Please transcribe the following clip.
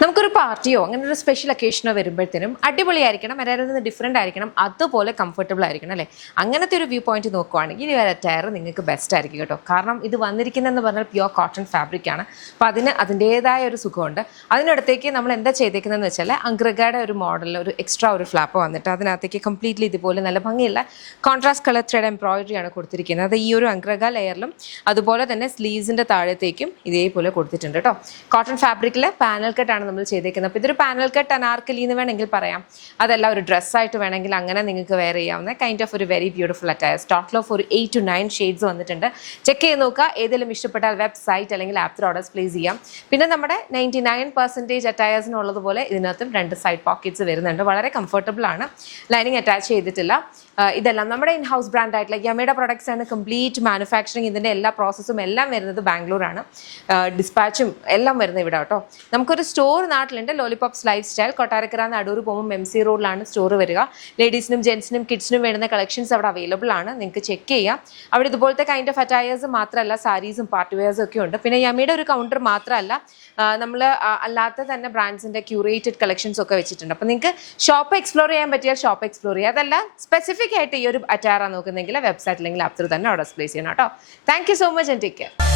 നമുക്കൊരു പാർട്ടിയോ അങ്ങനെ ഒരു സ്പെഷ്യൽ ഒക്കേഷനോ വരുമ്പോഴത്തേനും അടിപൊളിയായിരിക്കണം, എല്ലാവരിൽ നിന്ന് ഡിഫറെൻ്റ് ആയിരിക്കണം, അതുപോലെ കംഫർട്ടബിൾ ആയിരിക്കണം അല്ലേ. അങ്ങനത്തെ ഒരു വ്യൂ പോയിന്റ് നോക്കുവാണെങ്കിൽ ഈ ഒരു അറ്റയർ നിങ്ങൾക്ക് ബെസ്റ്റ് ആയിരിക്കും കേട്ടോ. കാരണം ഇത് വന്നിരിക്കുന്നതെന്ന് പറഞ്ഞാൽ പ്യുവർ കോട്ടൺ ഫാബ്രിക് ആണ്. അപ്പോൾ അതിൻ്റേതായ ഒരു സുഖമുണ്ട്. അതിനടുത്തേക്ക് നമ്മൾ എന്താ ചെയ്തേക്കുന്നതെന്ന് വെച്ചാൽ അംഗ്രഗയുടെ ഒരു മോഡലിൽ ഒരു എക്സ്ട്രാ ഒരു ഫ്ലാപ്പ് വന്നിട്ട് അതിനകത്തേക്ക് കംപ്ലീറ്റ്ലി ഇതുപോലെ നല്ല ഭംഗിയുള്ള കോൺട്രാസ്റ്റ് കളർ ത്രെഡ് എംബ്രോയിഡറി ആണ് കൊടുത്തിരിക്കുന്നത്. അത് ഈ ഒരു അംഗ്രഗ ലെയറിലും അതുപോലെ തന്നെ സ്ലീവ്സിൻ്റെ താഴത്തേക്കും ഇതേപോലെ കൊടുത്തിട്ടുണ്ട് കേട്ടോ. കോട്ടൺ ഫാബ്രിക്കിൽ പാനൽ കട്ടാണ് നമ്മൾ ചെയ്തേക്കുന്നത്. അപ്പോൾ ഇതൊരു പാനൽ കട്ട് അനാർക്കലി എന്ന് വേണമെങ്കിൽ പറയാം, അതല്ല ഒരു ഡ്രസ്സായിട്ട് വേണമെങ്കിൽ അങ്ങനെ നിങ്ങൾക്ക് വെയർ ചെയ്യാവുന്ന കൈൻഡ് ഓഫ് ഒരു very beautiful attire. Total of ഒരു 8 to 9 ഷെയ്ഡ്സ് വന്നിട്ടുണ്ട്. ചെക്ക് ചെയ്ത് നോക്കുക. ഏതെങ്കിലും ഇഷ്ടപ്പെട്ടാൽ വെബ്സൈറ്റ് അല്ലെങ്കിൽ ആപ്പ് ഓർഡേഴ്സ് പ്ലേസ് ചെയ്യാം. പിന്നെ നമ്മുടെ 99% അറ്റയേഴ്സിനുള്ളതുപോലെ ഇതിനകത്തും 2 സൈഡ് പോക്കറ്റ്സ് വരുന്നുണ്ട്. വളരെ കംഫർട്ടബിൾ ആണ്. ലൈനിങ് അറ്റാച്ച് ചെയ്തിട്ടില്ല. ഇതെല്ലാം നമ്മുടെ ഇൻ ഹൗസ് ബ്രാൻഡ് ആയിട്ടുള്ള യമയുടെ പ്രൊഡക്ട്സ് ആണ്. കംപ്ലീറ്റ് മാനുഫാക്ചറിങ് ഇതിൻ്റെ എല്ലാ പ്രോസസ്സും എല്ലാം വരുന്നത് ബാംഗ്ലൂരാണ്. ഡിസ്പാച്ചും എല്ലാം വരുന്നത് ഇവിടെ കേട്ടോ. നമുക്കൊരു സ്റ്റോർ നാട്ടിലുണ്ട്, lollipops life style. Kottarakkara Adoor പോകുമ്പോൾ MC റോഡിലാണ് സ്റ്റോർ വരിക. ലേഡീസിനും ജെൻസിനും കിഡ്സിനും വേണ്ടുന്ന കളക്ഷൻസ് അവിടെ അവൈലബിൾ ആണ്. നിങ്ങൾക്ക് ചെക്ക് ചെയ്യാം. അവിടെ ഇതുപോലത്തെ കൈൻഡ് ഓഫ് അറ്റയേഴ്സ് മാത്രമല്ല, സാരീസും പാർട്ടി വെയർസും ഒക്കെ ഉണ്ട്. പിന്നെ യമയുടെ ഒരു കൗണ്ടർ മാത്രമല്ല, നമ്മൾ അല്ലാത്ത തന്നെ ബ്രാൻഡ്സിൻ്റെ ക്യൂറേറ്റഡ് കളക്ഷൻസ് ഒക്കെ വെച്ചിട്ടുണ്ട്. അപ്പോൾ നിങ്ങൾക്ക് ഷോപ്പ് എക്സ്പ്ലോർ ചെയ്യാൻ പറ്റിയാൽ ഷോപ്പ് എക്സ്പ്ലോർ ചെയ്യുക. അതല്ല സ്പെസിഫിക് ആയിട്ട് ഈ ഒരു അറ്റയറാണ് നോക്കുന്നെങ്കിൽ വെബ്സൈറ്റ് അല്ലെങ്കിൽ ആപ്പ് ത്രൂ തന്നെ ഓർഡർ പ്ലേസ് ചെയ്യണം കേട്ടോ. Thank you so much and take care.